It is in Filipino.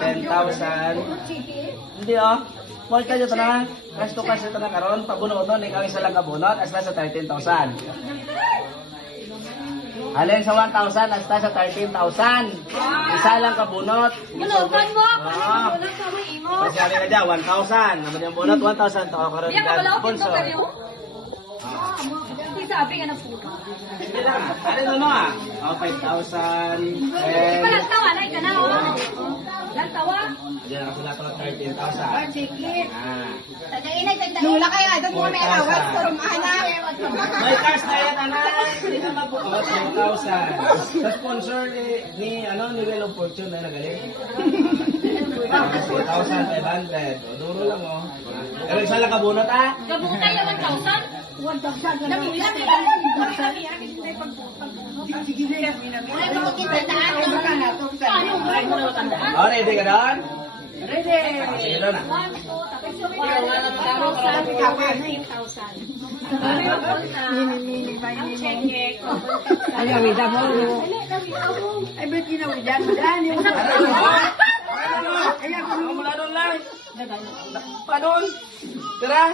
10,000. Hindi oh. Kung kayo ito na, cash to cash ito na karon, pabunot nun, ikaw isa lang kabunot, hasta sa 13,000. Alin sa 1,000, hasta sa 13,000. Isa lang kabunot. Bunutan mo! Ah. Bunutan sa mga imo! Kasi sabi ka dyan, 1,000. Naman yung bunot, 1,000. Ito ako karoon Hindi ako wala ko sponsor. kayo. Hindi sabi nga ng puto. Hindi lang. Ano no ah? Oh, 5,000. Di pa lang tawa na ika na oh. Lang tawa. Diyan ako sila ko ng 13,000. Ah. Tagainay tagdaan. Lula kayo, doon mo may awat, kurumahan na. May cash na yan, anak. Hindi na mabuot. 10,000. Sa sponsor ni Will of Fortune na nagaling. 4,500. O, duro lang oh. Pero isa lang kabunot ah. Gabutan yung 1,000? 1,000 na lang. Wala mo kitandaan. Oh, ready ka doon? Ready. Sige doon ah. 1, 2, tapos 9,000. Ay, awida mo. Ay, ba't ginawida mo dyan? Mula doon lang. Pa doon. Tira.